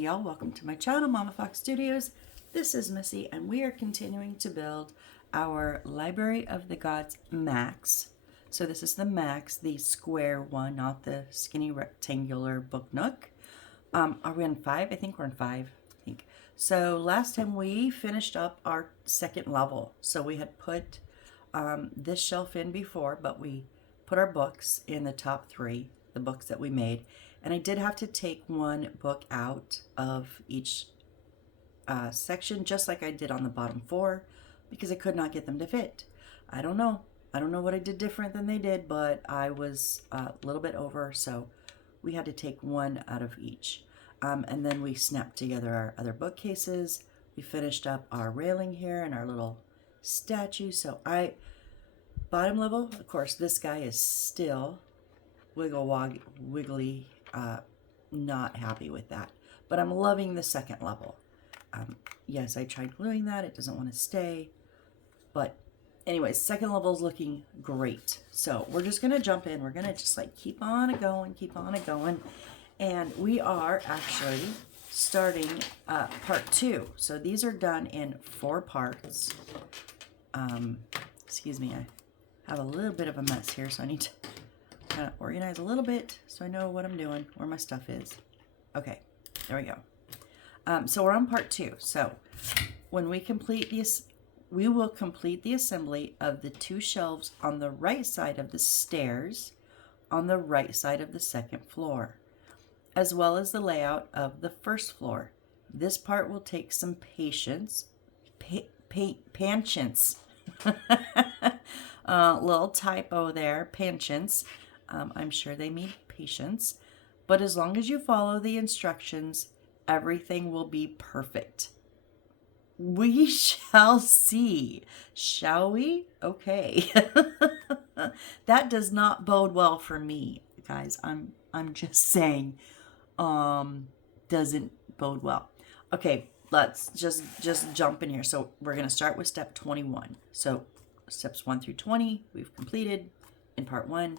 Y'all, welcome to my channel, Mama Fox Studios. This is Missy, and we are continuing to build our Library of the Gods Max. So this is the Max, the square one, not the skinny rectangular book nook. Are we on 5? I think we're on 5. I think. So last time we finished up our second level. So we had put this shelf in before, but we put our books in the top 3, the books that we made. And I did have to take one book out of each section, just like I did on the bottom 4, because I could not get them to fit. I don't know. I don't know what I did different than they did, but I was a little bit over, so we had to take one out of each. And then we snapped together our other bookcases. We finished up our railing here and our little statue. So bottom level, of course, this guy is still wiggly, not happy with that. But I'm loving the second level. Yes, I tried gluing that. It doesn't want to stay. But anyways, second level is looking great. So we're just going to jump in. We're going to just like keep on going, keep on going. And we are actually starting part 2. So these are done in 4 parts. Excuse me, I have a little bit of a mess here, so I need to kind of organize a little bit so I know what I'm doing, where my stuff is. Okay, there we go. So we're on part 2. So when we complete this, we will complete the assembly of the 2 shelves on the right side of the stairs on the right side of the second floor, as well as the layout of the first floor. This part will take some patience. Patience. Little typo there, patience. I'm sure they mean patience. But as long as you follow the instructions, everything will be perfect. We shall see. Shall we? Okay. That does not bode well for me, guys. I'm just saying. Doesn't bode well. Okay, let's just jump in here. So we're going to start with step 21. So steps 1 through 20 we've completed in part 1,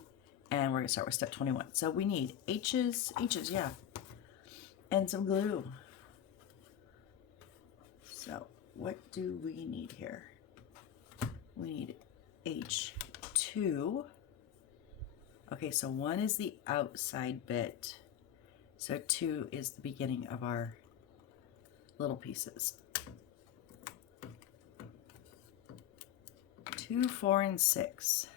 and we're going to start with step 21. So we need H's, yeah, and some glue. So what do we need here? We need H2. Okay, so 1 is the outside bit. So 2 is the beginning of our little pieces. 2, 4, and 6.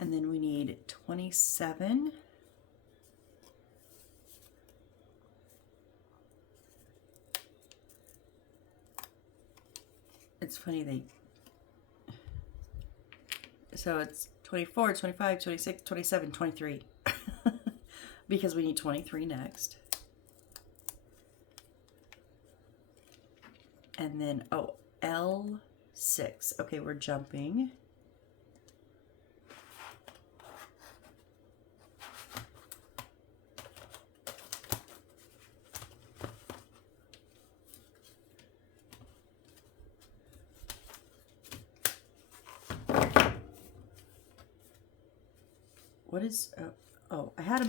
And then we need 27. It's funny, so it's 24, 25, 26, 27, 23. Because we need 23 next. And then, oh, L6. Okay, we're jumping. What is, oh, I had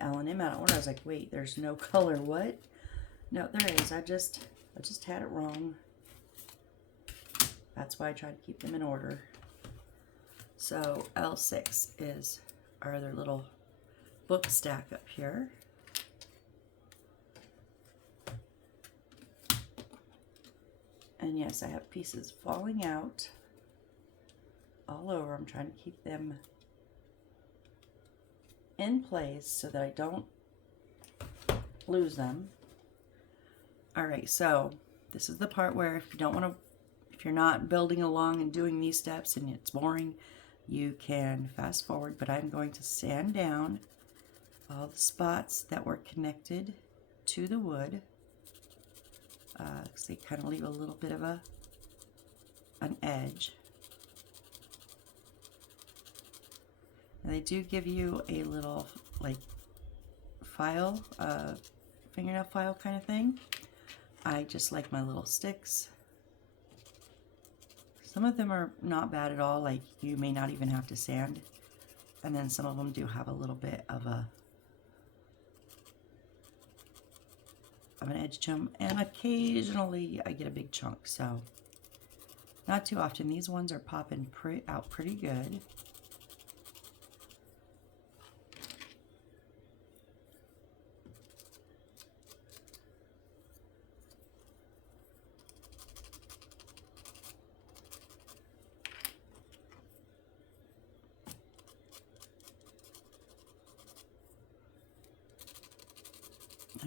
L and M out of order. I was like, wait, there's no color. What? No, there is. I just had it wrong. That's why I try to keep them in order. So L6 is our other little book stack up here. And yes, I have pieces falling out all over. I'm trying to keep them in place so that I don't lose them. All right, so this is the part where if you're not building along and doing these steps and it's boring, you can fast forward, but I'm going to sand down all the spots that were connected to the wood, because they kind of leave a little bit of an edge. And they do give you a little like file, fingernail file kind of thing. I just like my little sticks. Some of them are not bad at all, like you may not even have to sand. And then some of them do have a little bit of an edge to them. And occasionally I get a big chunk, so not too often. These ones are popping out pretty good.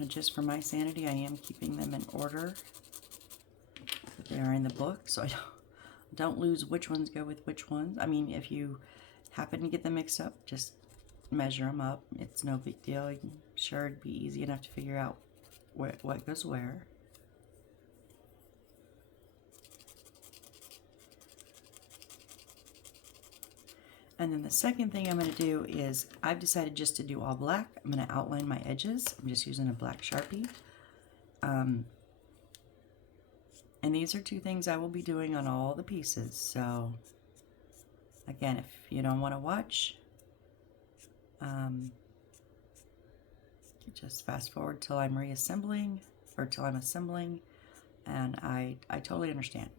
And just for my sanity, I am keeping them in order. They are in the book, so I don't lose which ones go with which ones. I mean, if you happen to get them mixed up, just measure them up. It's no big deal. I'm sure it'd be easy enough to figure out what goes where. And then the second thing I'm going to do is, I've decided just to do all black. I'm going to outline my edges. I'm just using a black Sharpie. And these are two things I will be doing on all the pieces. So, again, if you don't want to watch, just fast forward till I'm reassembling, or till I'm assembling, and I totally understand.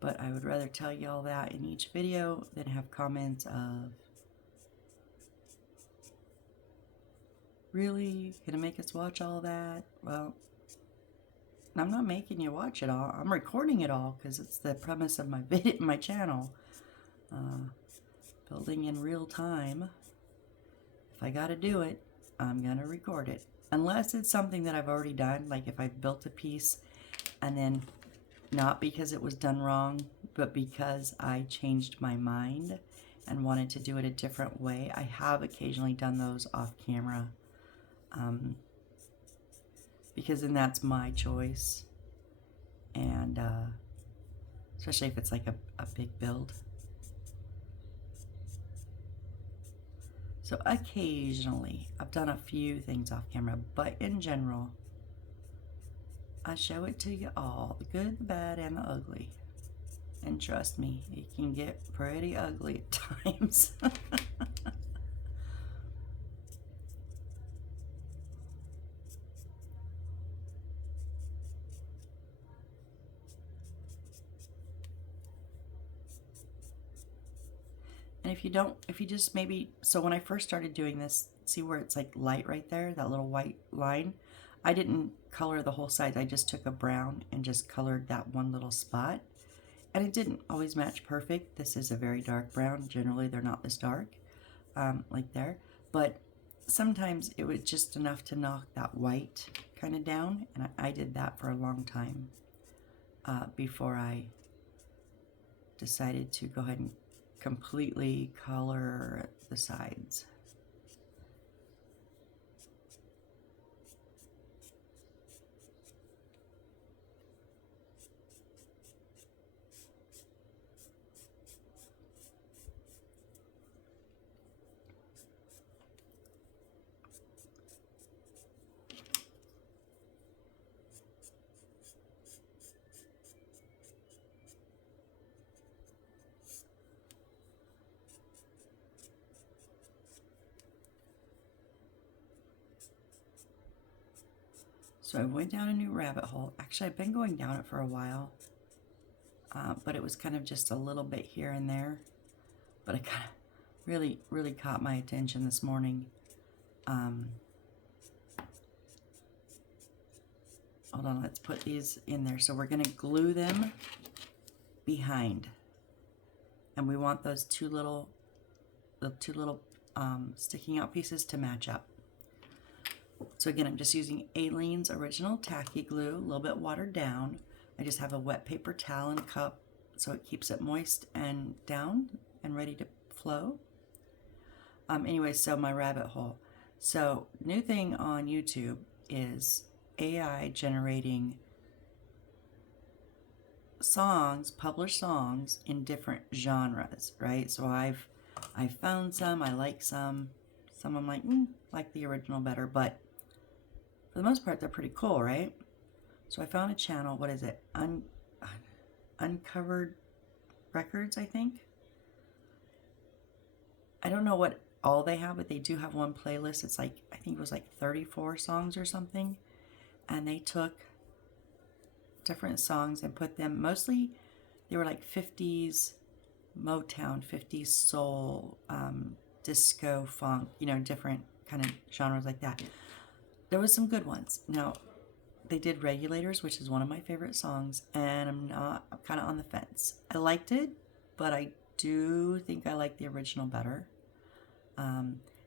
But I would rather tell you all that in each video than have comments of, really? Gonna make us watch all that? Well, I'm not making you watch it all. I'm recording it all because it's the premise of my video, my channel. Building in real time. If I gotta do it, I'm gonna record it. Unless it's something that I've already done, like if I built a piece and then, not because it was done wrong, but because I changed my mind and wanted to do it a different way. I have occasionally done those off camera. Because then that's my choice. And especially if it's like a big build. So occasionally, I've done a few things off camera, but in general, I show it to you all, the good, the bad, and the ugly. And trust me, it can get pretty ugly at times. And if you just maybe, so when I first started doing this, see where it's like light right there, that little white line? I didn't color the whole side. I just took a brown and just colored that one little spot. And it didn't always match perfect. This is a very dark brown. Generally, they're not this dark, like there. But sometimes it was just enough to knock that white kind of down. And I did that for a long time before I decided to go ahead and completely color the sides. So I went down a new rabbit hole. Actually, I've been going down it for a while, but it was kind of just a little bit here and there. But it kind of really caught my attention this morning. Hold on, let's put these in there. So we're going to glue them behind. And we want those two little sticking out pieces to match up. So again, I'm just using Aleene's Original Tacky Glue, a little bit watered down. I just have a wet paper towel and cup so it keeps it moist and down and ready to flow. Anyway, so my rabbit hole. So new thing on YouTube, is AI generating songs, published songs in different genres, right? So I've found some, I like some I'm like the original better, but for the most part they're pretty cool, right? So I found a channel, what is it? Uncovered Records, I think. I don't know what all they have, but they do have one playlist. It's like, I think it was like 34 songs or something. And they took different songs and put them, mostly they were like 50s Motown, 50s soul, disco, funk, you know, different kind of genres like that. There was some good ones. Now, they did Regulators, which is one of my favorite songs, and I'm kind of on the fence. I liked it, but I do think I like the original better.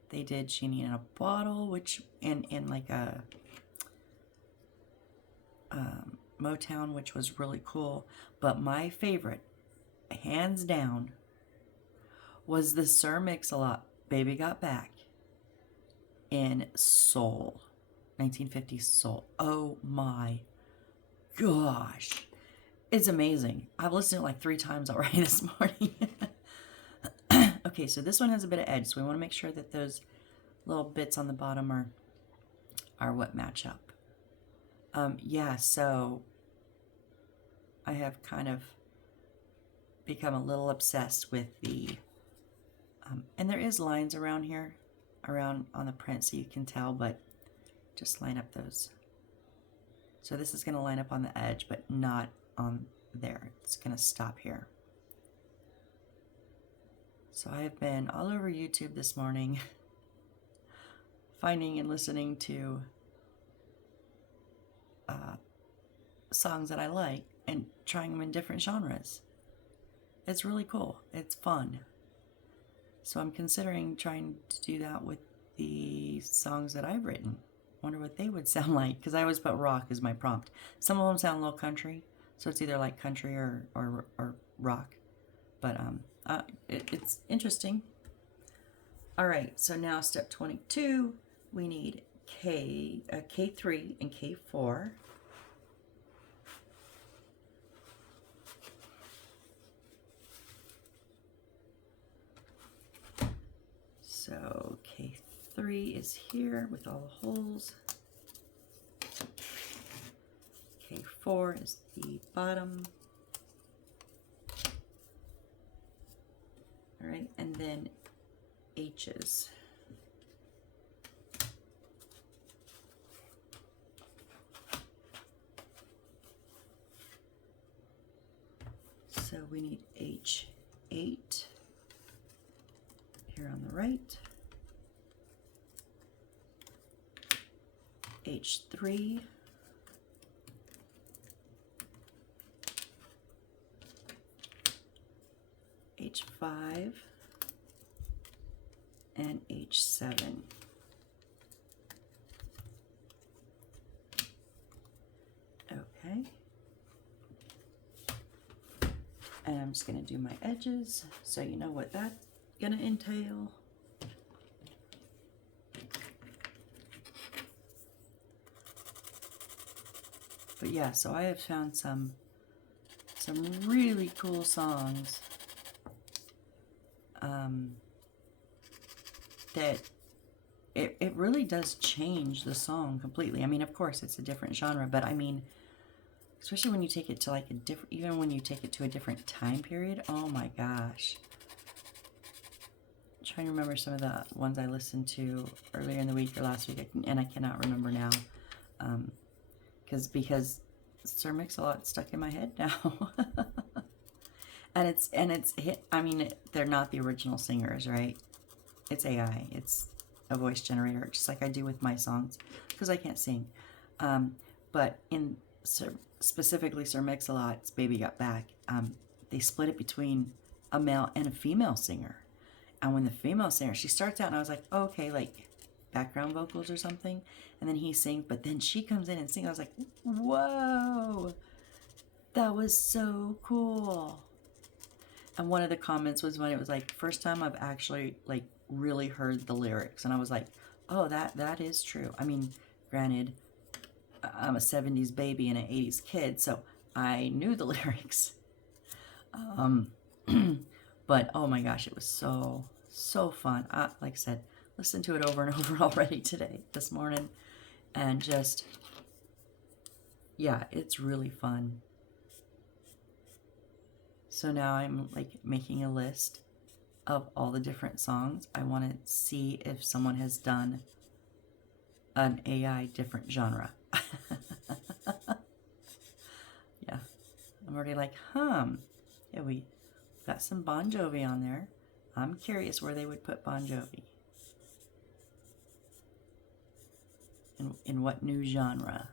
They did Genie in a Bottle, which in like a Motown, which was really cool. But my favorite, hands down, was the Sir Mix-a-Lot Baby Got Back in soul, 1950s soul. Oh my gosh, it's amazing. I've listened to it like 3 times already this morning. Okay, so this one has a bit of edge, so we want to make sure that those little bits on the bottom are what match up. Yeah, so I have kind of become a little obsessed with the, and there is lines around here, around on the print, so you can tell, but just line up those. So this is going to line up on the edge, but not on there. It's going to stop here. So I have been all over YouTube this morning finding and listening to songs that I like and trying them in different genres. It's really cool. It's fun. So I'm considering trying to do that with the songs that I've written. Wonder what they would sound like, because I always put rock as my prompt. Some of them sound a little country, so it's either like country or rock. But it's interesting. All right, so now step 22, we need K3 and K4. So K3 is here with all the holes. K4 is the bottom. All right, and then H's. So we need H8 here on the right, H3, H5, and H7. Okay. And I'm just going to do my edges so you know what that's going to entail. But yeah, so I have found some really cool songs that it really does change the song completely. I mean, of course, it's a different genre, but I mean, especially when you take it to like a different, even when you take it to a different time period, oh my gosh. I'm trying to remember some of the ones I listened to earlier in the week or last week, and I cannot remember now. Because Sir Mix-a-Lot stuck in my head now. and it's hit. I mean, they're not the original singers, right? It's AI. It's a voice generator, just like I do with my songs, because I can't sing. But in specifically Sir Mix-a-Lot's Baby Got Back, they split it between a male and a female singer. And when the female singer, she starts out, and I was like, oh, okay, like background vocals or something, and then he sings, but then she comes in and sings. I was like, whoa, that was so cool. And one of the comments was when it was like, first time I've actually like really heard the lyrics, and I was like, oh, that is true. I mean, granted, I'm a 70s baby and an 80s kid, so I knew the lyrics. Um, but oh my gosh, it was so fun. Like I said, listened to it over and over already this morning, and just, yeah, it's really fun. So now I'm like making a list of all the different songs. I want to see if someone has done an AI different genre. Yeah, I'm already like, yeah, we got some Bon Jovi on there. I'm curious where they would put Bon Jovi. In what new genre?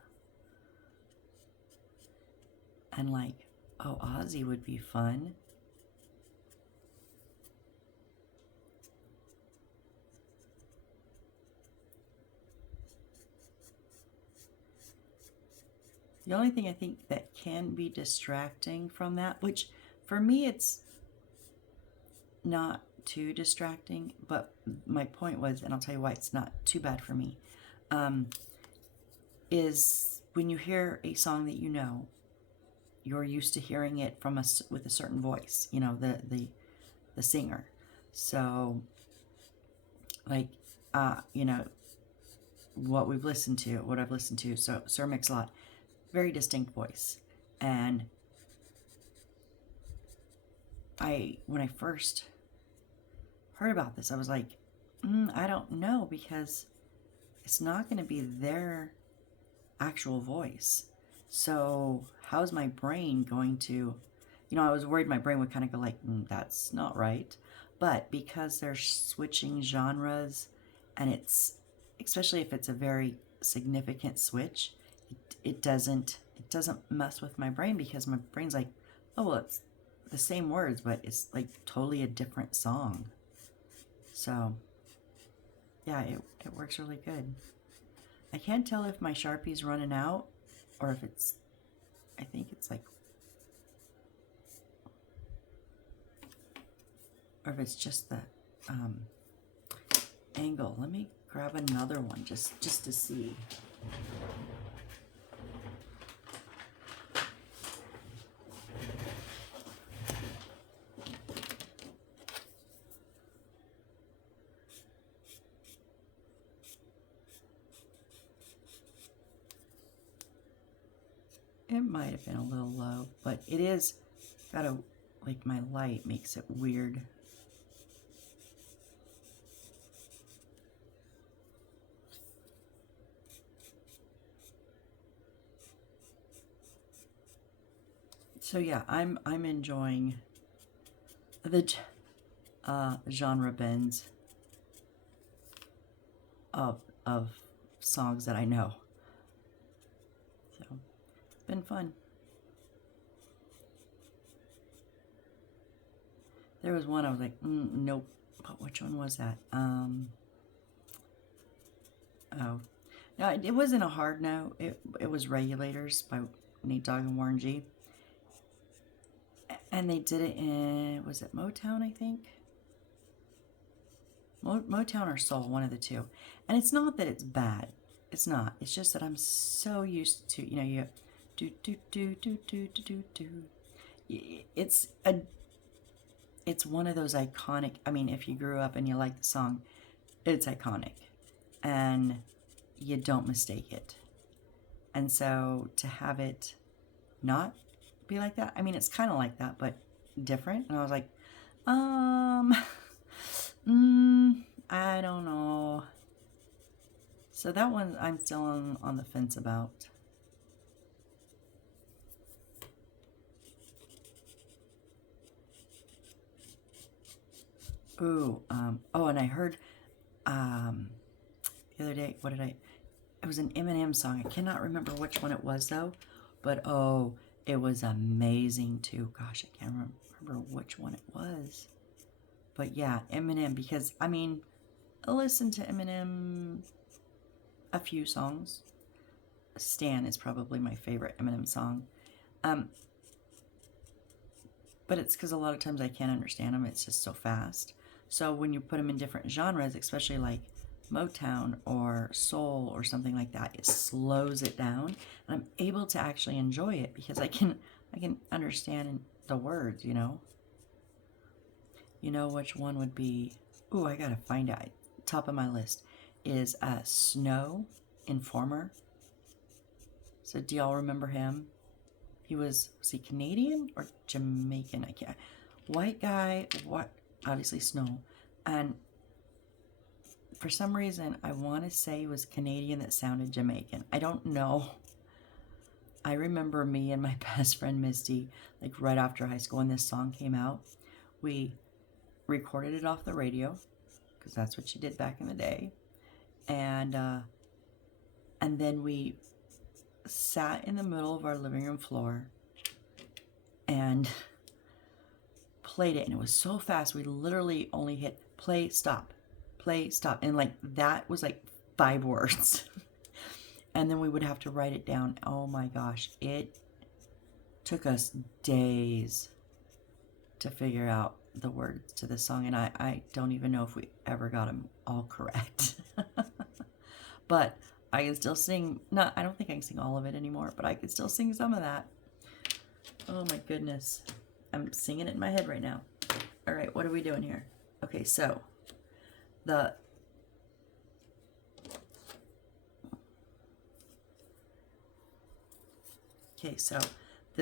And like, oh, Ozzy would be fun. The only thing I think that can be distracting from that, which for me it's not too distracting, but my point was, and I'll tell you why it's not too bad for me, is when you hear a song that you know, you're used to hearing it with a certain voice, you know, the singer. So, like, you know, what I've listened to, so Sir Mix-a-Lot, very distinct voice. And when I first heard about this, I was like, I don't know, because it's not going to be their actual voice. So how's my brain going to, you know, I was worried my brain would kind of go like, that's not right. But because they're switching genres, and it's, especially if it's a very significant switch, it doesn't mess with my brain, because my brain's like, oh, well, it's the same words, but it's like totally a different song. So yeah, it works really good. I can't tell if my Sharpie's running out or if it's, I think it's like, or if it's just the angle. Let me grab another one just to see. It might have been a little low, but it is got a, like, my light makes it weird. So yeah, I'm enjoying the genre bends of songs that I know. So it's been fun. There was one I was like, nope. But which one was that? Oh, no, it wasn't a hard no. It was Regulators by Nate Dogg and Warren G. And they did it in, was it Motown, I think? Motown or Soul, one of the two. And it's not that it's bad. It's not. It's just that I'm so used to, you know, you do do do do do do do do. It's one of those iconic, I mean, if you grew up and you like the song, it's iconic. And you don't mistake it. And so to have it not be like that, I mean, it's kind of like that, but different. And I was like, I don't know. So that one I'm still on the fence about. Ooh, oh, and I heard the other day, it was an Eminem song. I cannot remember which one it was though, but oh, it was amazing too. Gosh, I can't remember which one it was. But yeah, Eminem, because I mean, I listened to Eminem a few songs. Stan is probably my favorite Eminem song. But it's because a lot of times I can't understand them. It's just so fast. So when you put them in different genres, especially like Motown or soul or something like that, it slows it down, and I'm able to actually enjoy it because I can understand the words, you know. You know which one would be? Ooh, I gotta find out. Top of my list is Snow, Informer. So do y'all remember him? Was he Canadian or Jamaican? I can't. White guy, what? Obviously Snow. And for some reason, I want to say he was Canadian that sounded Jamaican. I don't know. I remember me and my best friend Misty, like right after high school when this song came out, we recorded it off the radio, because that's what she did back in the day. And then we sat in the middle of our living room floor and played it, and it was so fast we literally only hit play, stop, and like that was like 5 words. And then we would have to write it down. Oh my gosh, it took us days to figure out the words to this song, and I don't even know if we ever got them all correct. But I can still sing. No, I don't think I can sing all of it anymore, but I can still sing some of that. Oh my goodness. I'm singing it in my head right now. All right, what are we doing here? Okay, so the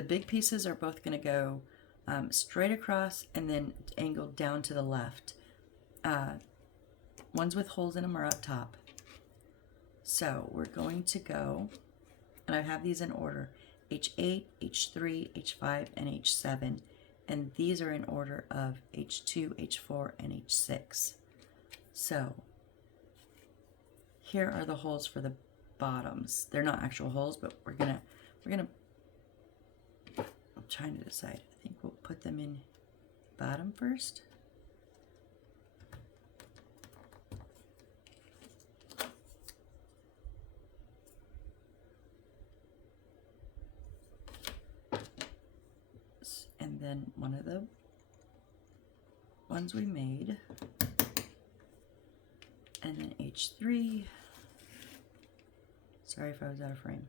big pieces are both going to go straight across and then angled down to the left. Ones with holes in them are up top. So we're going to go, and I have these in order, H8, H3, H5, and H7. And these are in order of H2, H4, and H6. So here are the holes for the bottoms. They're not actual holes, but we're gonna, I'm trying to decide. I think we'll put them in bottom first. And then one of the ones we made, and then H3. Sorry if I was out of frame.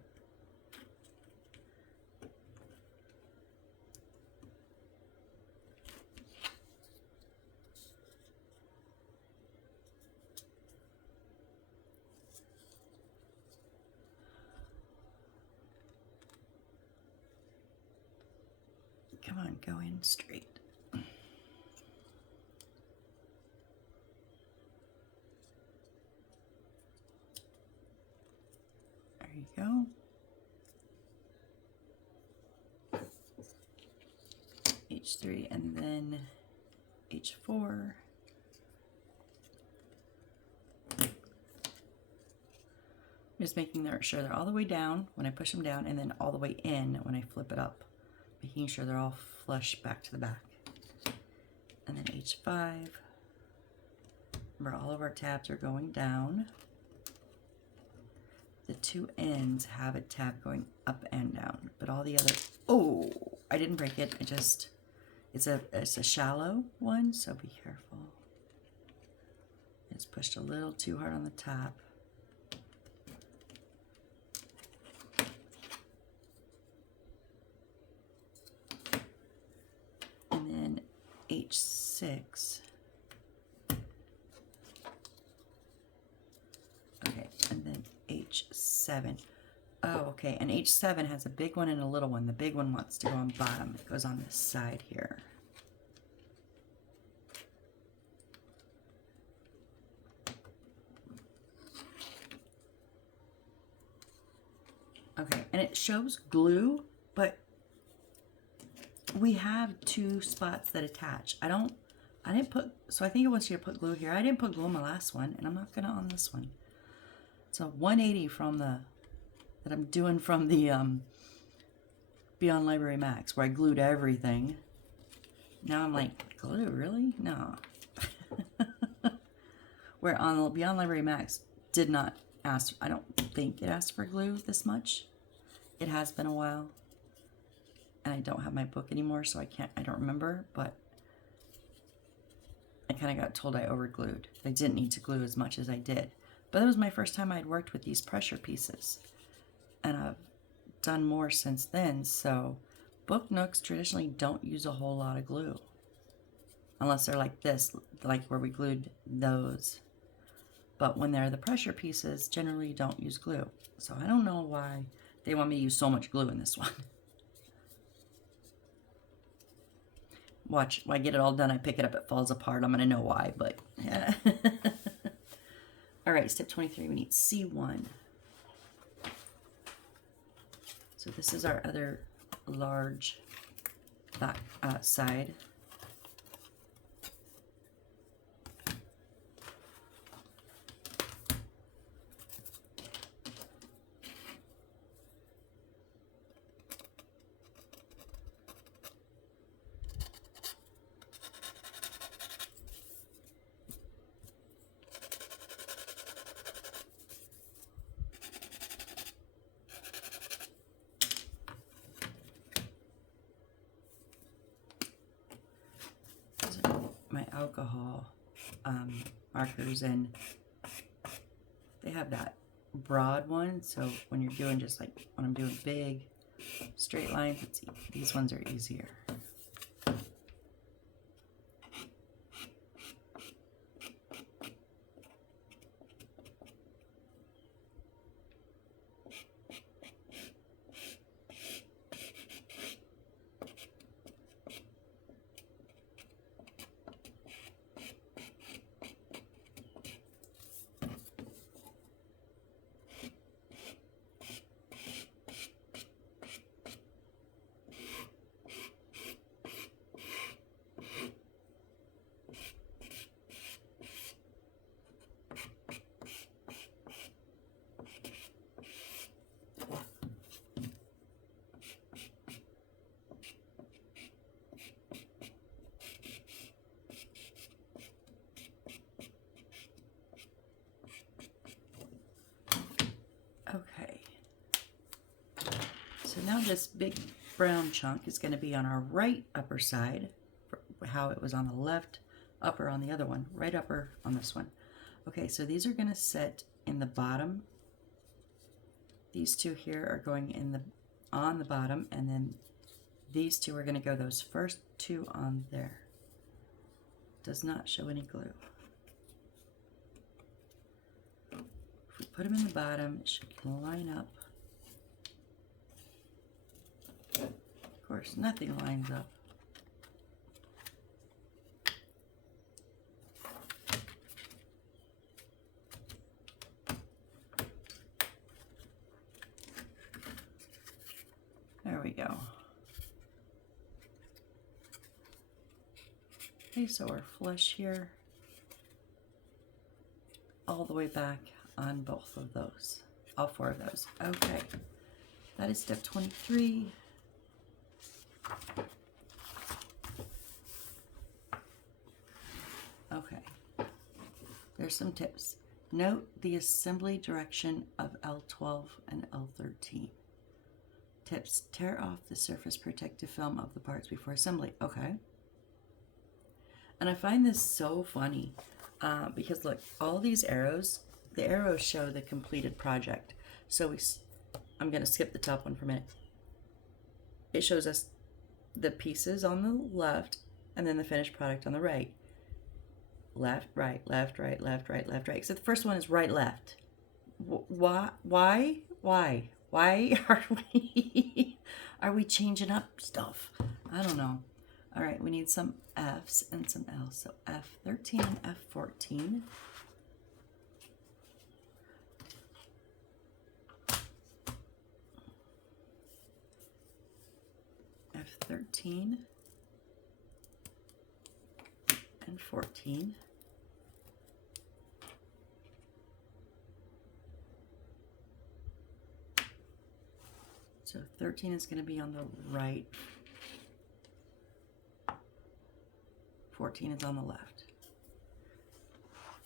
Come on, go in straight. There you go. H3 and then H4. I'm just making sure they're all the way down when I push them down, and then all the way in when I flip it up, making sure they're all flush back to the back. And then H5. Remember, all of our tabs are going down. The two ends have a tab going up and down, but all the other, oh, I didn't break it. It's a shallow one, so be careful. It's pushed a little too hard on the top. And then H6. Okay, and then H7. Oh, okay, and H7 has a big one and a little one. The big one wants to go on bottom. It goes on this side here. Okay, and it shows glue, but we have 2 spots that attach. I didn't put, so I think it wants you to put glue here. I didn't put glue on my last one, and I'm not gonna on this one. It's a 180 from that I'm doing from the Beyond Library Max, where I glued everything. Now I'm like, glue, really? No. Where on the Beyond Library Max did not ask, I don't think it asked for glue this much. It has been a while, and I don't have my book anymore, so I don't remember, but I kind of got told I overglued. I didn't need to glue as much as I did. But that was my first time I'd worked with these pressure pieces. And I've done more since then. So book nooks traditionally don't use a whole lot of glue. Unless they're like this, like where we glued those. But when they're the pressure pieces, generally don't use glue. So I don't know why they want me to use so much glue in this one. Watch, when I get it all done, I pick it up, it falls apart. I'm going to know why, but yeah. All right, step 23, we need C1. So this is our other large back side. My alcohol markers, and they have that broad one, so when you're doing just like when I'm doing big straight lines, these ones are easier. Okay, so now this big brown chunk is going to be on our right upper side, how it was on the left upper on the other one, right upper on this one. Okay, so these are going to sit in the bottom. These two here are going in on the bottom, and then these two are going to go those first two on there. Does not show any glue. If we put them in the bottom, it should line up. Of course, nothing lines up. There we go. Okay, so we're flush here, all the way back on both of those, all four of those. Okay, that is step 23. Okay, there's some tips. Note the assembly direction of L12 and L13. Tips: tear off the surface protective film of the parts before assembly. Okay. And I find this so funny because look, all these arrows, the arrows show the completed project. So I'm going to skip the top one for a minute. It shows us the pieces on the left and then the finished product on the right. Left, right, left, right, left, right, left, right. Except the first one is right, left. Why are we changing up stuff? I don't know. All right, we need some F's and some L's. So F13 and F14. F13 and 14. So 13 is going to be on the right. 14 is on the left.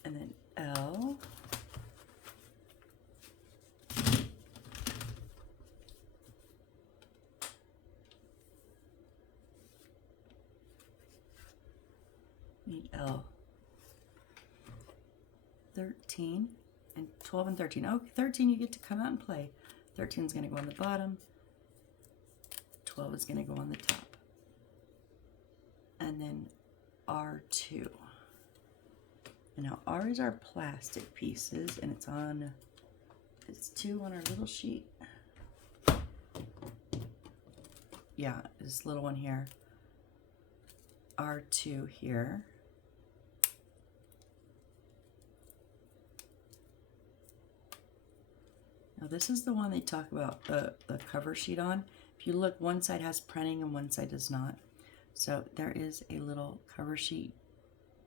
And then L. Need L. 13 And 12 and 13. Oh, 13 you get to come out and play. 13 is going to go on the bottom. 12 is going to go on the top. And then R2. And now R is our plastic pieces, and it's 2 on our little sheet. Yeah, this little one here. R2 here. Now this is the one they talk about the cover sheet on. If you look, one side has printing and one side does not. So there is a little cover sheet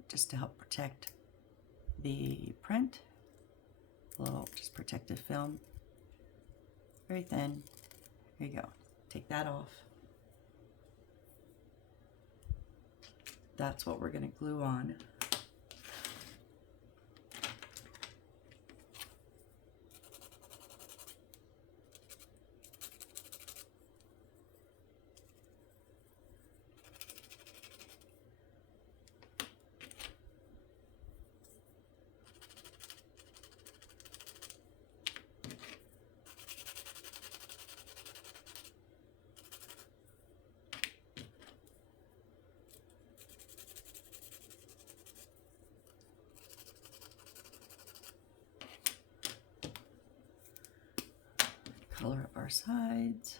just to help protect the print. A little just protective film. Very thin. There you go. Take that off. That's what we're going to glue on. Color up our sides.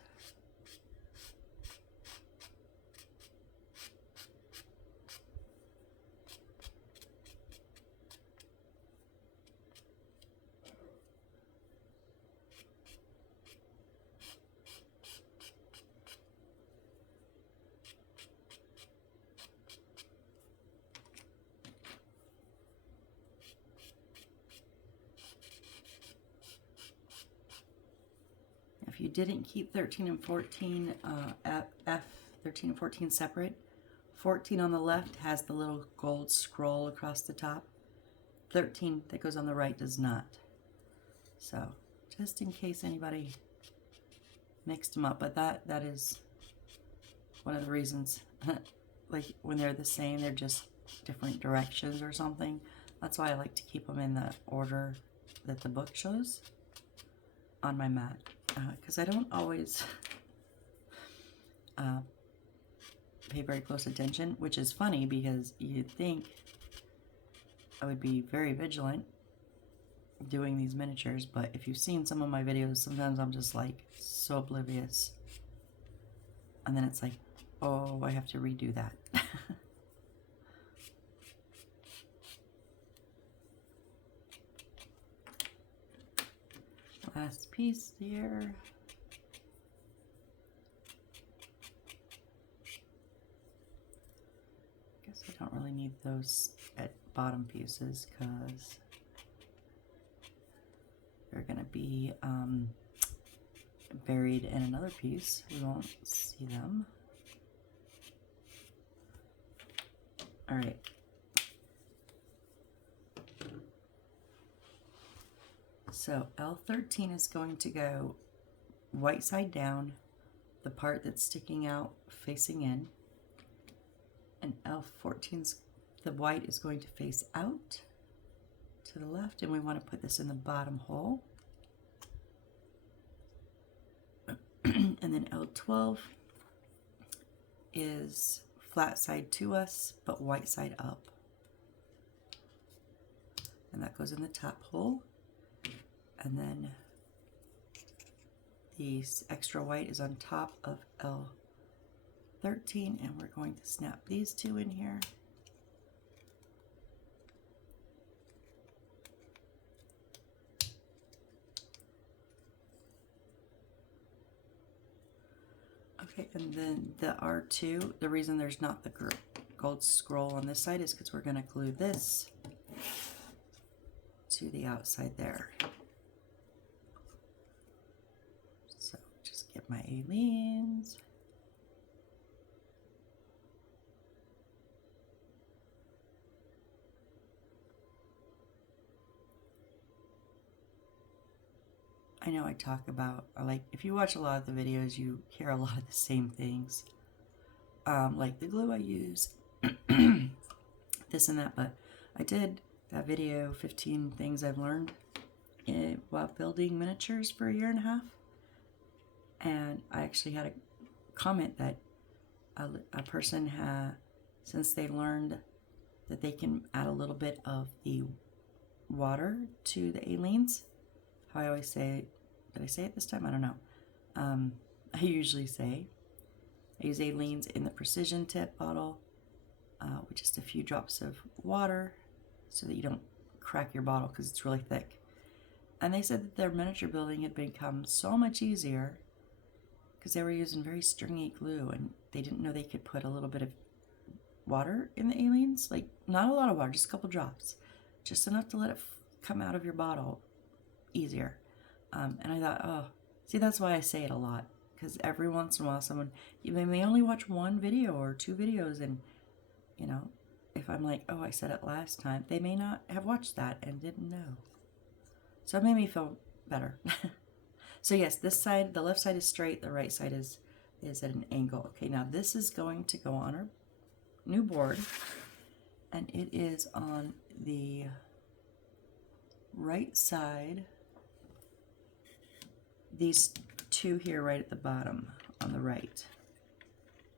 If you didn't keep 13 and 14, F 13 and 14 separate, 14 on the left has the little gold scroll across the top. 13 that goes on the right does not. So just in case anybody mixed them up, but that is one of the reasons. Like when they're the same, they're just different directions or something. That's why I like to keep them in the order that the book shows on my mat. Because I don't always pay very close attention, which is funny because you'd think I would be very vigilant doing these miniatures, but if you've seen some of my videos, sometimes I'm just like so oblivious. And then it's like, oh, I have to redo that. Last piece here. Guess I don't really need those at bottom pieces because they're going to be buried in another piece. We won't see them. All right. So L13 is going to go white side down, the part that's sticking out facing in, and L14's, the white is going to face out to the left, and we want to put this in the bottom hole. And then L12 is flat side to us, but white side up. And that goes in the top hole. And then the extra white is on top of L13, and we're going to snap these two in here. Okay, and then the R2, the reason there's not the gold scroll on this side is because we're going to glue this to the outside there. So just get my aliens. I know I talk about, like, if you watch a lot of the videos, you hear a lot of the same things. Like the glue I use, this and that, but I did that video, 15 things I've learned. while building miniatures for a year and a half. And I actually had a comment that a person since they learned that they can add a little bit of the water to the Aleene's. How I always say, did I say it this time? I don't know. I usually say, I use Aleene's in the precision tip bottle with just a few drops of water so that you don't crack your bottle because it's really thick. And they said that their miniature building had become so much easier because they were using very stringy glue and they didn't know they could put a little bit of water in the Aleene's. Like, not a lot of water, just a couple drops. Just enough to let it come out of your bottle easier. And I thought, oh, see, that's why I say it a lot. Because every once in a while you may only watch one video or two videos, and, you know, if I'm like, oh, I said it last time, they may not have watched that and didn't know. So it made me feel better. So yes, this side, the left side is straight, the right side is at an angle. Okay, now this is going to go on our new board, and it is on the right side. These two here right at the bottom on the right.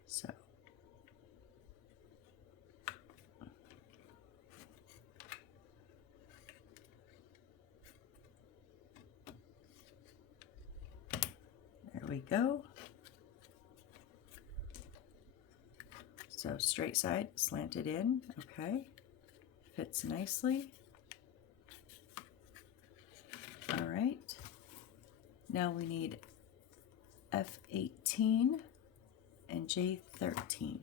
So there we go. So straight side slanted in, okay, fits nicely. All right, now we need F18 and J13.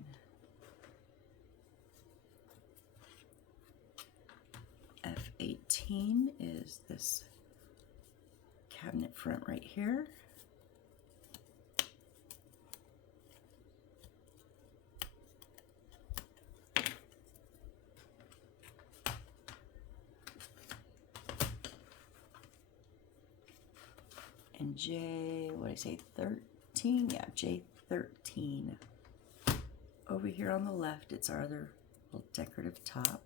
F18 is this cabinet front right here. And what did I say, 13? Yeah, J13. Over here on the left, it's our other little decorative top.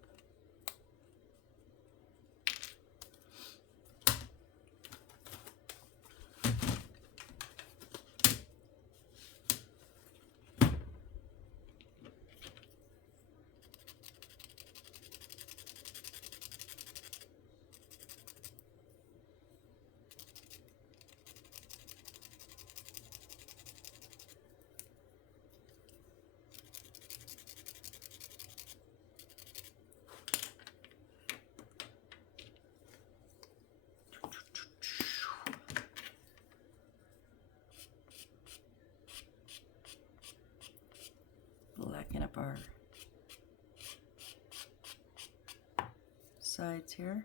Blacken up our sides here.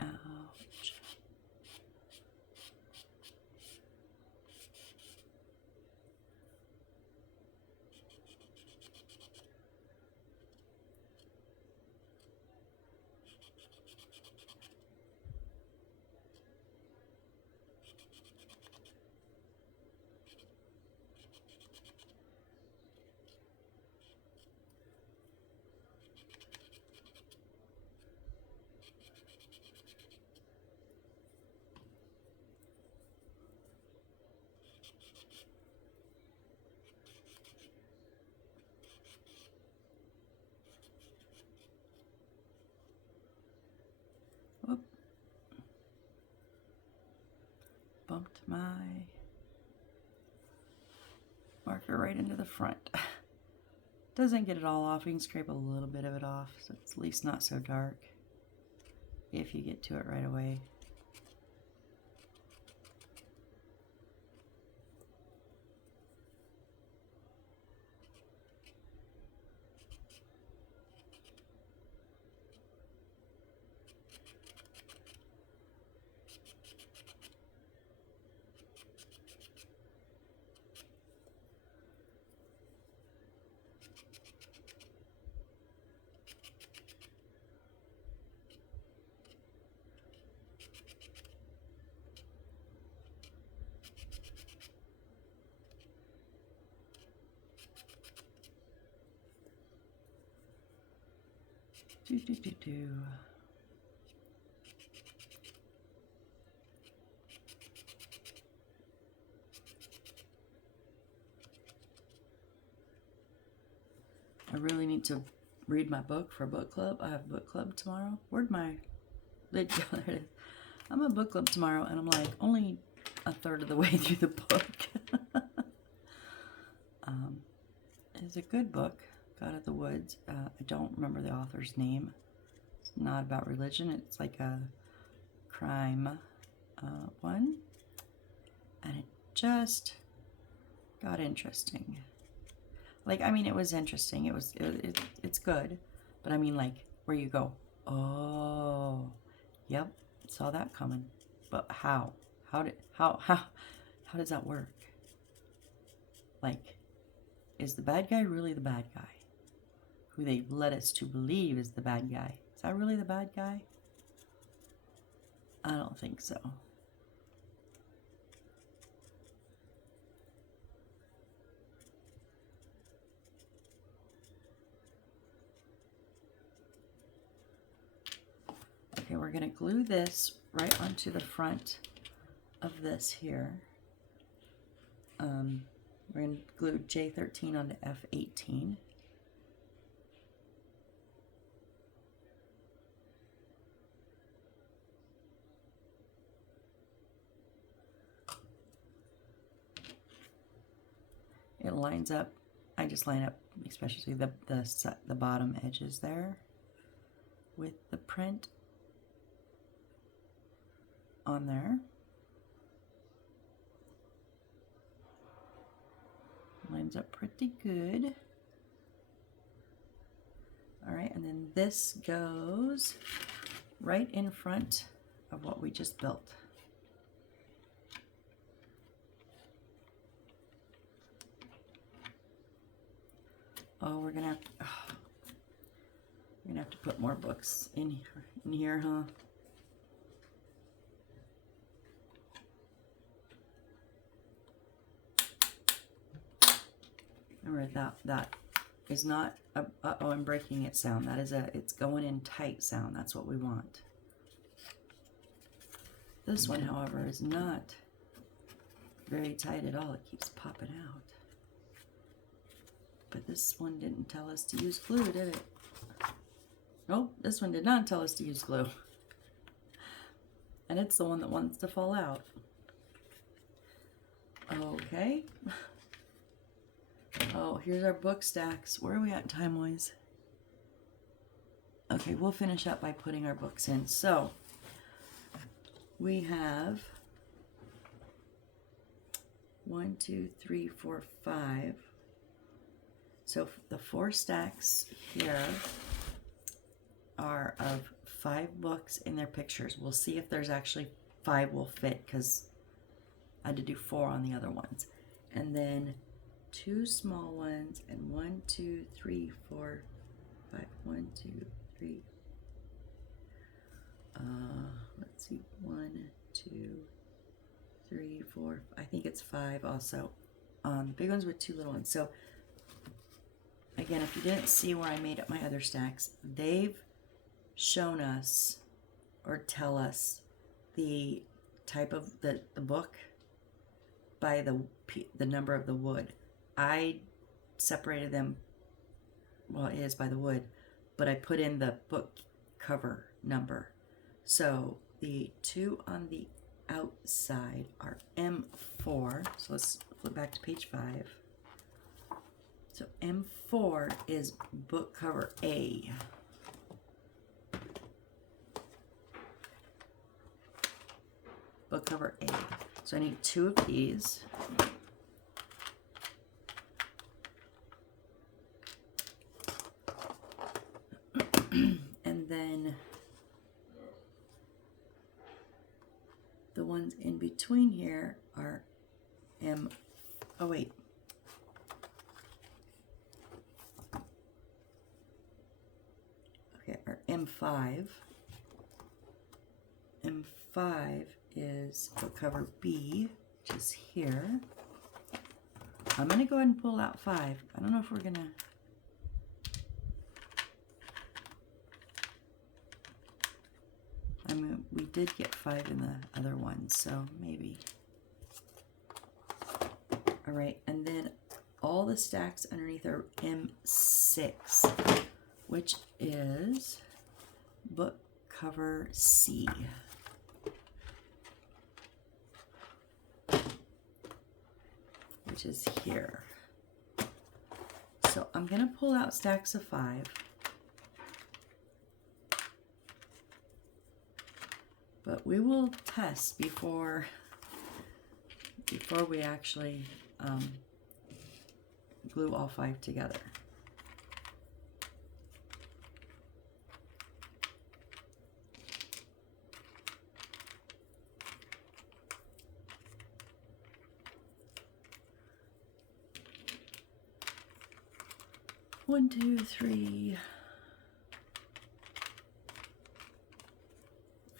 Ouch. Whoop. Bumped my marker right into the front. Doesn't get it all off. You can scrape a little bit of it off so it's at least not so dark if you get to it right away. Do, do, do, do. I really need to read my book for book club. I have book club tomorrow. Where'd my lid go? There it is. I'm a book club tomorrow, and I'm like only a third of the way through the book. It's a good book, God of the Woods. I don't remember the author's name. It's not about religion. It's like a crime one, and it just got interesting. Like, I mean, it was interesting. It's good, but I mean, like, where you go, oh, yep, saw that coming. But how does that work? Like, is the bad guy really the bad guy? Who they led us to believe is the bad guy. Is that really the bad guy? I don't think so. Okay, we're going to glue this right onto the front of this here. We're going to glue J13 onto F18. It lines up. I just line up, especially the bottom edges there, with the print on there. Lines up pretty good. All right, and then this goes right in front of what we just built. Oh, we're gonna have to put more books in here, huh? Remember that is not a uh-oh, I'm breaking it sound. That is it's going in tight sound. That's what we want. This one, however, is not very tight at all. It keeps popping out. But this one didn't tell us to use glue, did it? Nope, this one did not tell us to use glue. And it's the one that wants to fall out. Okay. Oh, here's our book stacks. Where are we at time-wise? Okay, we'll finish up by putting our books in. So, we have 1, 2, 3, 4, 5. So the 4 stacks here are of 5 books in their pictures. We'll see if there's actually 5 will fit, because I had to do 4 on the other ones. And then 2 small ones, and 1, 2, 3, 4, 5. 1, 2, 3. Let's see. 1, 2, 3, 4. I think it's 5 also. Big ones with 2 little ones. So again, if you didn't see where I made up my other stacks, they've shown us or tell us the type of the book by the number of the wood. I separated them, well, it is by the wood, but I put in the book cover number. So the 2 on the outside are M4. So let's flip back to page 5. So M4 is book cover A. Book cover A. So I need 2 of these. And then the ones in between here are oh wait. Okay, are M5. M5 is book cover B, which is here. I'm going to go ahead and pull out 5. I don't know if we're going to... I mean, we did get 5 in the other one, so maybe. All right, and then all the stacks underneath are M6, which is book cover C. Which is here. So I'm going to pull out stacks of 5. But we will test before we actually glue all 5 together. One, two, three,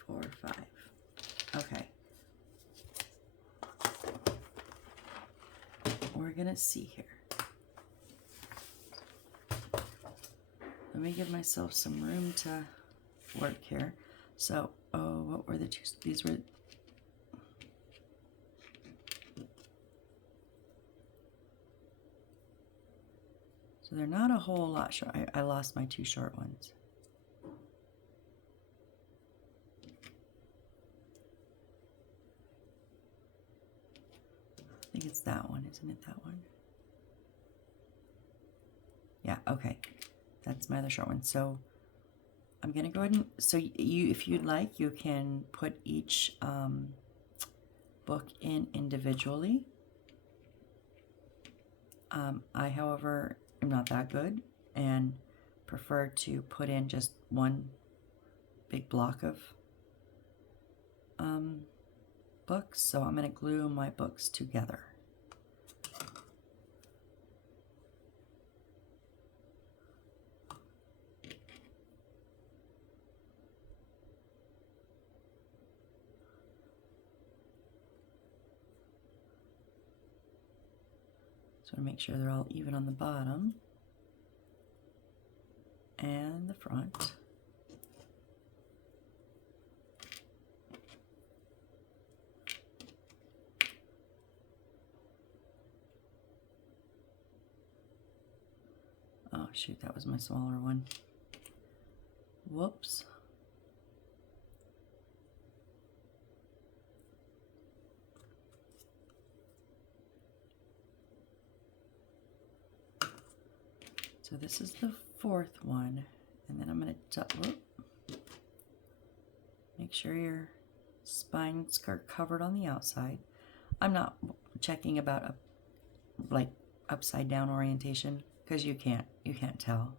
4, 5. Okay. We're gonna see here. Let me give myself some room to work here. So, oh, what were the two? These were. So they're not a whole lot short. I lost my 2 short ones. I think it's that one, isn't it? That one? Yeah, okay. That's my other short one. So I'm going to go ahead and, so you, if you'd like, you can put each book in individually. I, however, am not that good and prefer to put in just one big block of books. So I'm going to glue my books together. So make sure they're all even on the bottom and the front. Oh shoot, that was my smaller one. Whoops. So this is the 4th one, and then I'm going to make sure your spines are covered on the outside. I'm not checking about like upside down orientation because you can't tell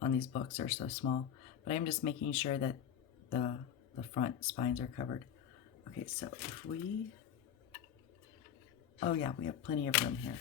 on these books, they're so small. But I'm just making sure that the front spines are covered. Okay, so if we, oh yeah, we have plenty of room here.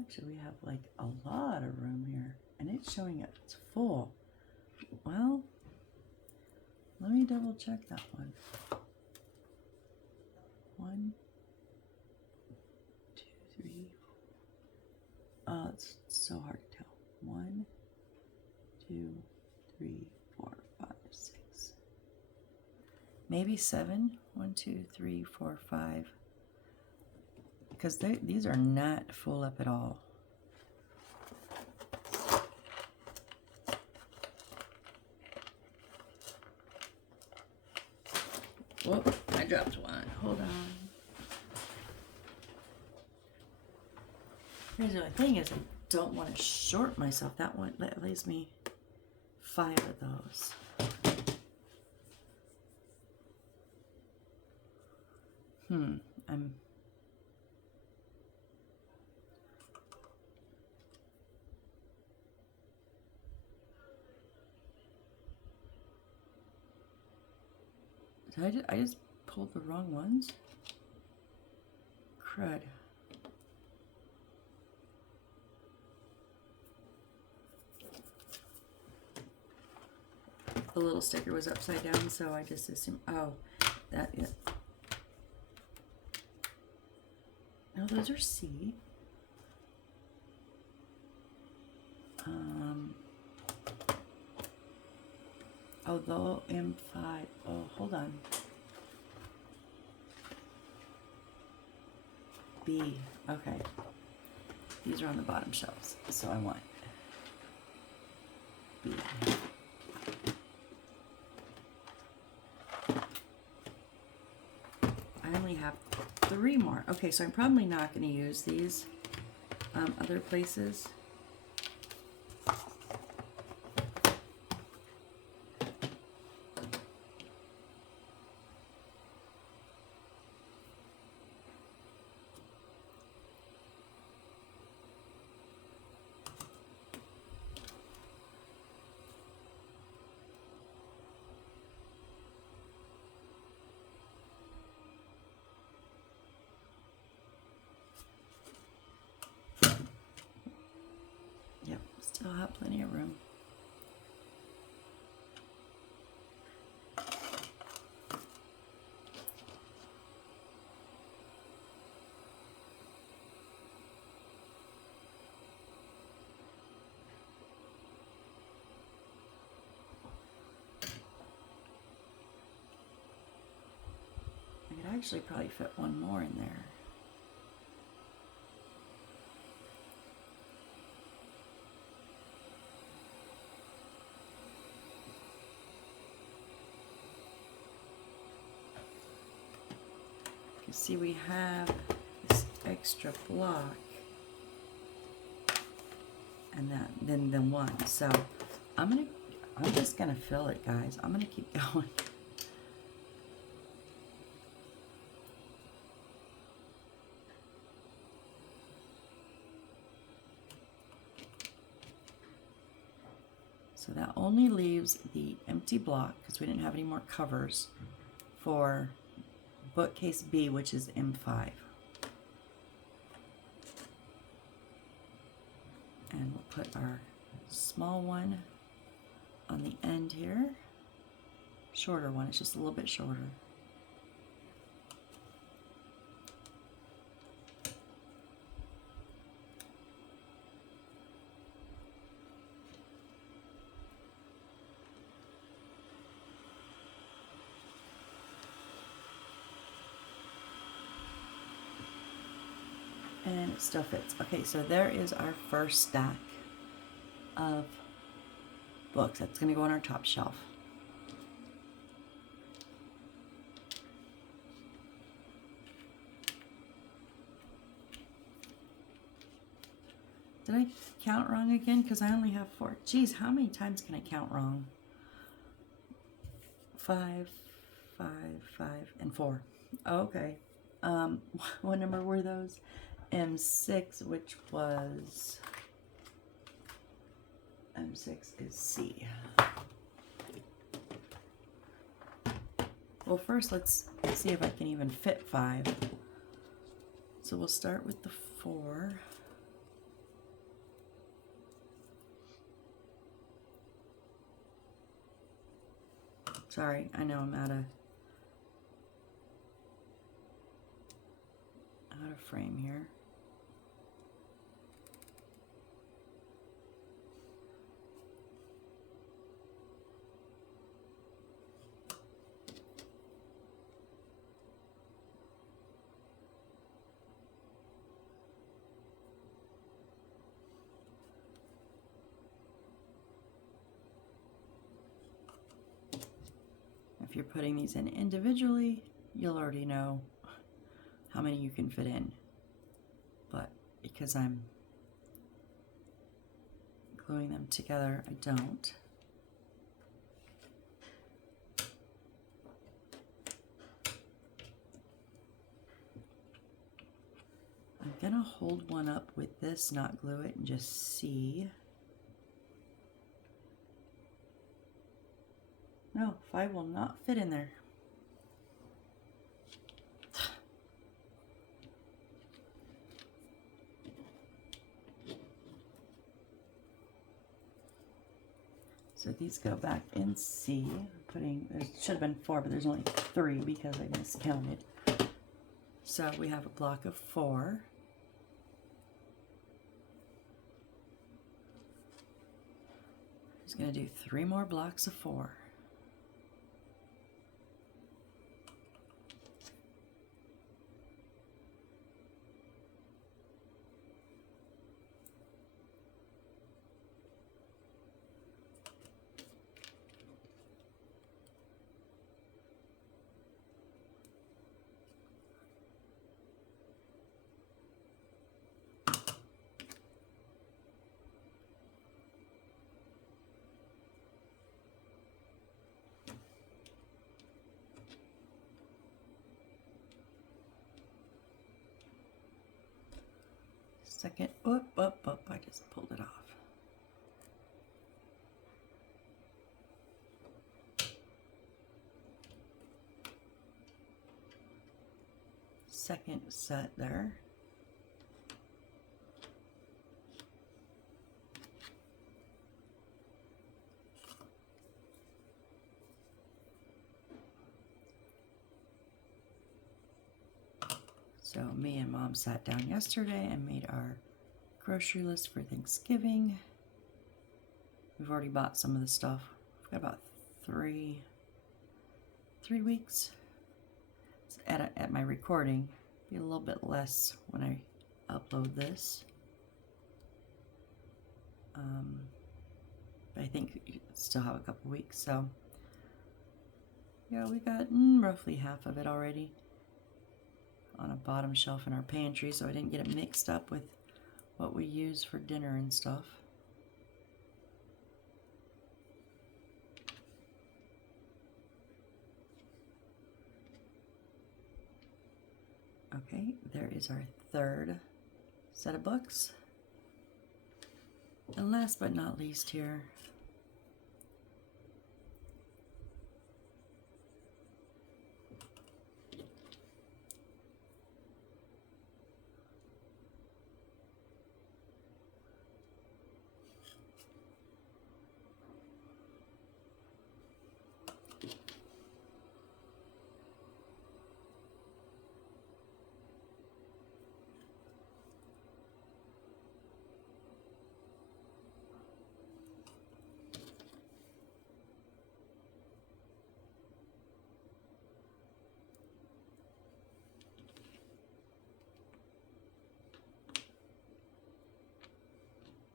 Actually, we have like a lot of room here, and it's showing it's full. Well, let me double check that one. 1, 2, 3. Oh, it's so hard to tell. 1, 2, 3, 4, 5, 6. Maybe 7. 1, 2, 3, 4, 5. Because these are not full up at all. Whoop, I dropped one. Hold on. Here's the only thing is I don't want to short myself. That one, that leaves me 5 of those. Did I just pulled the wrong ones? Crud. The little sticker was upside down, so I just assumed, oh, that is. No, those are C. Although M5, oh, hold on. B, okay. These are on the bottom shelves, so I want B. I only have 3 more. Okay, so I'm probably not going to use these other places. Yep, still have plenty of room. I could actually probably fit one more in there. You see, we have this extra block, and then one. So I'm just gonna fill it, guys. I'm gonna keep going. So that only leaves the empty block, because we didn't have any more covers, for bookcase B, which is M5. And we'll put our small one on the end here. Shorter one, it's just a little bit shorter. And it still fits. Okay, so there is our first stack of books. That's going to go on our top shelf. Did I count wrong again? Because I only have 4. Geez, how many times can I count wrong? 5, 5, 5, and 4. Oh, okay. What number were those? M6, which was... M6 is C. Well, first let's see if I can even fit 5. So we'll start with the 4. Sorry, I know I'm out of frame here. If you're putting these in individually, you'll already know how many you can fit in. But because I'm gluing them together, I don't. I'm gonna hold one up with this, not glue it, and just see. No, 5 will not fit in there. So these go back in C. There should have been 4, but there's only 3 because I miscounted. So we have a block of 4. Just going to do 3 more blocks of 4. Second, I just pulled it off. Second set there. So me and Mom sat down yesterday and made our grocery list for Thanksgiving. We've already bought some of the stuff. We've got about three weeks at my recording. Be a little bit less when I upload this. But I think you still have a couple weeks. So yeah, we got roughly half of it already on a bottom shelf in our pantry, so I didn't get it mixed up with what we use for dinner and stuff. Okay, there is our third set of books. And last but not least here,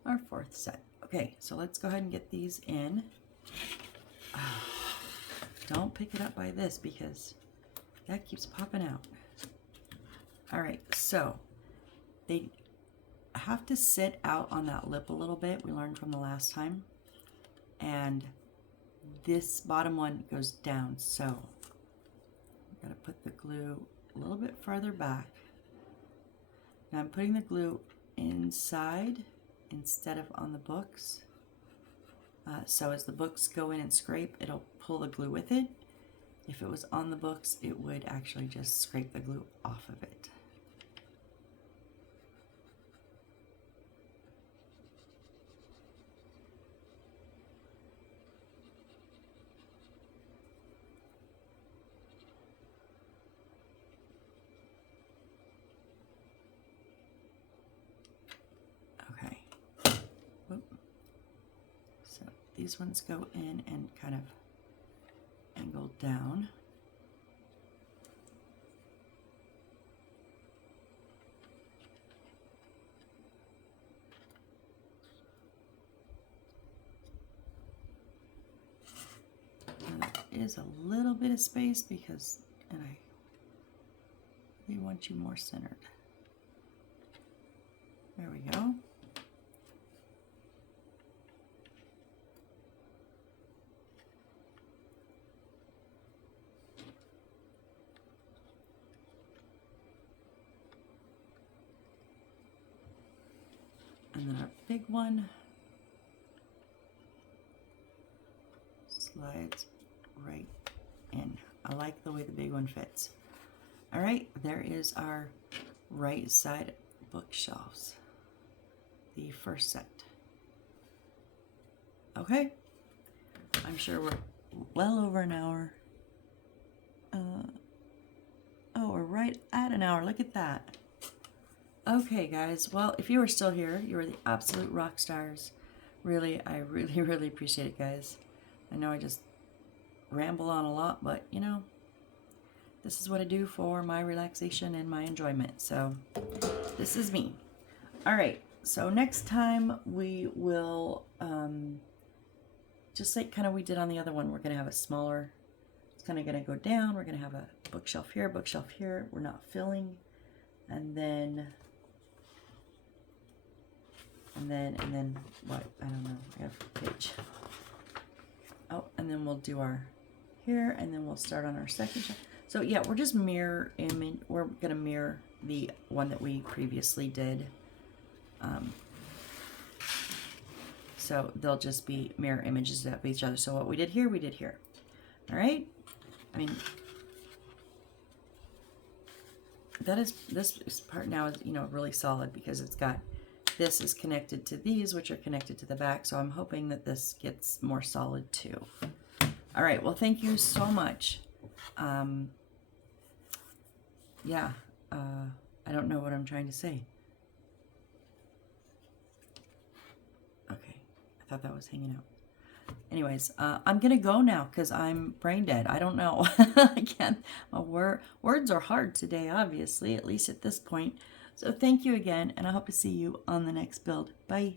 our fourth set. Okay, so let's go ahead and get these in. Don't pick it up by this because that keeps popping out. All right, so they have to sit out on that lip a little bit. We learned from the last time. And this bottom one goes down, so I'm gonna put the glue a little bit farther back. Now I'm putting the glue inside instead of on the books. So as the books go in and scrape, it'll pull the glue with it. If it was on the books, it would actually just scrape the glue off of it. Okay. Whoop. So these ones go in and kind of angle down. Now there is a little bit of space because, and I really want you more centered. There we go. And then our big one slides right in. I like the way the big one fits. All right, there is our right side bookshelves, the first set. Okay, I'm sure we're well over an hour. Oh, we're right at an hour. Look at that. Okay, guys. Well, if you are still here, you are the absolute rock stars. Really, I really, really appreciate it, guys. I know I just ramble on a lot, but you know, this is what I do for my relaxation and my enjoyment. So, this is me. All right. So next time we will, just like kind of we did on the other one, we're going to have a smaller, it's kind of going to go down. We're going to have a bookshelf here, bookshelf here. We're not filling. And then what? I don't know. I have a page. Oh, and then we'll do our here, and then we'll start on our second shelf. So yeah, we're just mirror image. We're going to mirror the one that we previously did. So they'll just be mirror images of each other. So what we did here, we did here. All right. I mean, this part now is, you know, really solid because it's got, this is connected to these, which are connected to the back. So I'm hoping that this gets more solid too. All right. Well, thank you so much. Yeah. I don't know what I'm trying to say. Okay. I thought that was hanging out. Anyways, I'm going to go now because I'm brain dead. I don't know. I can't. Words are hard today, obviously, at least at this point. So thank you again, and I hope to see you on the next build. Bye.